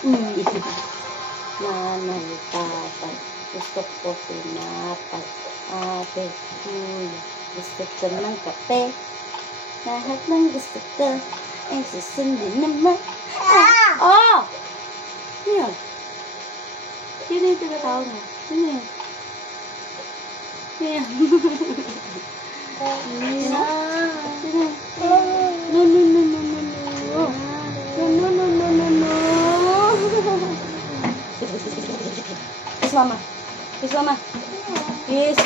Nanay, tatay, gusto ko pinapay. Ate, gusto ko ng kape. Lahat ng gusto ko ay susundin naman. Oh! Yan. Sino yung tinatawag mo? Sino yun? Yan. Sino? No, no, no, no, no, no. No, no, no, no, no, no. Kiss mama. Kiss mama. Kiss.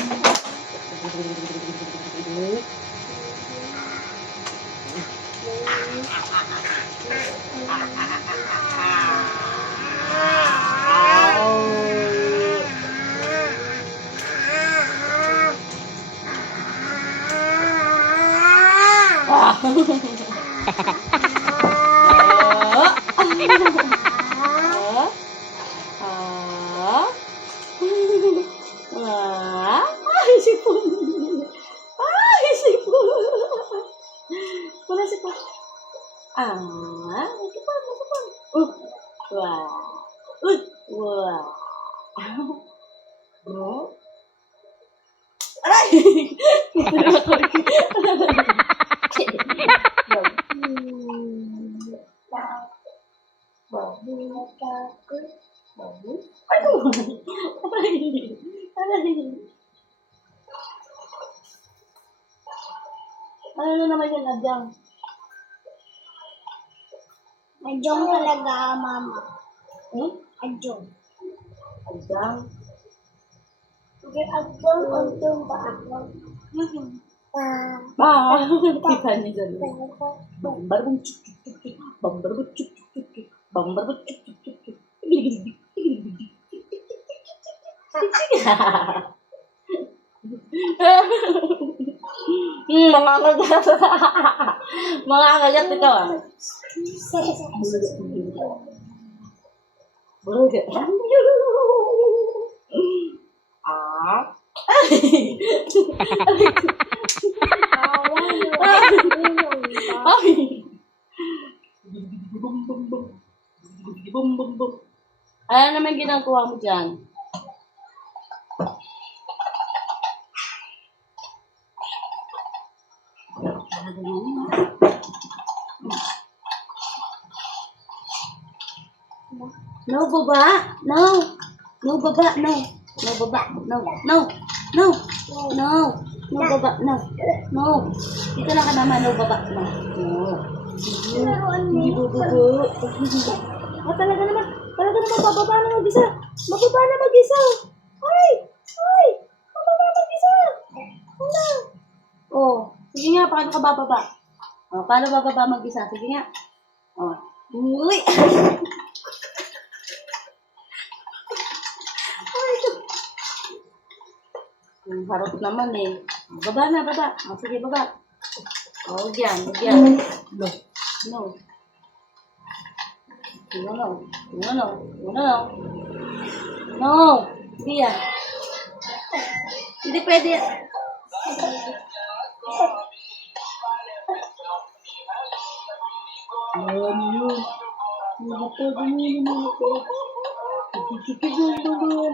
Ay, sipon. Ay, sipon. Wala sipon. Sipon, sipon. Wah. Wah. Aray! Ano na naman yan, Adyang? Adyong talaga, mama. Adyong. Adyang? Hindi, adyong ba ako? Kita niya dyan. Bambarbong chuk chuk chuk chuk. Bambarbong chuk chuk chuk chuk. Bambarbong chuk chuk chuk chuk. Mga kagat. Mga kagat ikaw ah. Bulga. Ano naman ginagawa mo dyan? No, baba. No. No, baba. No. No, baba. No. No. No. No. No, baba. No. No. Dito lang ka naman. No, baba. No. No. Hindi bubugo. Talaga naman. Talaga naman. Bababa na mag-isa. Bababa na mag-isa. Ay. Ay. Bababa mag-isa. Wala. Oh. Sige nga. Paano ka bababa? Oh, paano bababa mag-isa? Sige nga. Oh. Uy. Ang harap naman eh. Baba na, baba. Oh, sige, baba. Oh, yan, yan. No. No. No, no. No, no. No, no. No. Hindi yan. Hindi pwede yan. Ayan yun. Hindi pwede yun.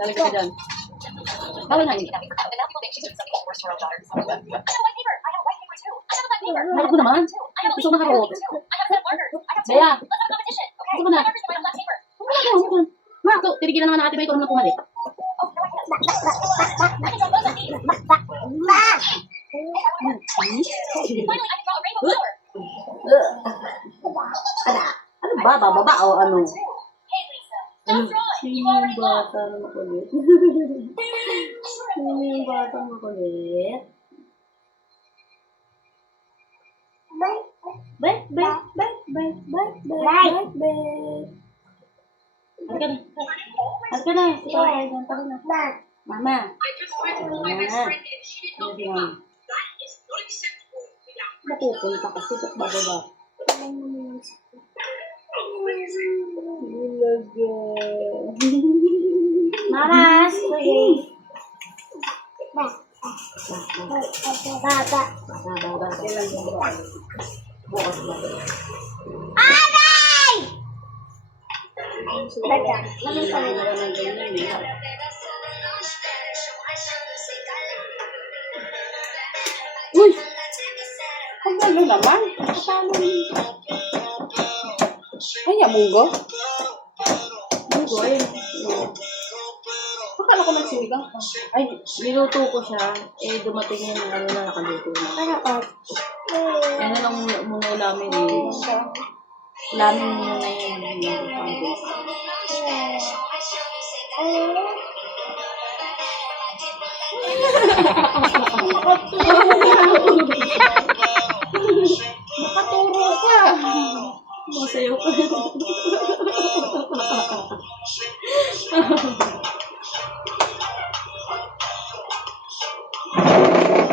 Dali ka dyan. Bawal na yun. Mahal ko naman. Gusto ko nakarot. Bea. Gusto ko na. Ma, so, titigilan naman natin ba ito naman pumalit? Ano ba? Bababa o ano? Sino yung bata na makulit? Sino yung bata makulit? Halika na. Halika na. Ikaw ay dyan. Tara na. Mama. Mama. Ano yan? Mapupunta kasi sa bababa. Bulaga. Mamas, please. Baba. Bababa. Kailan yung bababa? Bukas ba? Aray! Daga. Naman pa rin naman ganyan eh. Uy! Ang gano'n naman. Paano yun? Ay, munggo? Munggo, ayun. Akala ko nagsinigang. Ay, niluto ko siya. Eh, dumating yung ano na nakaluto na. Yan na lang muna ulamin eh. Ulamin muna yun. Nakaturo ka. Masayo ka.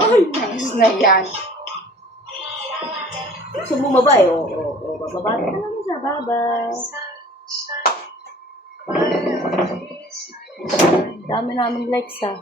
Ay, nice na yan. Gusto mo baba eh. Oo, bababa. Ano mo sa baba? Dami namin likes ah.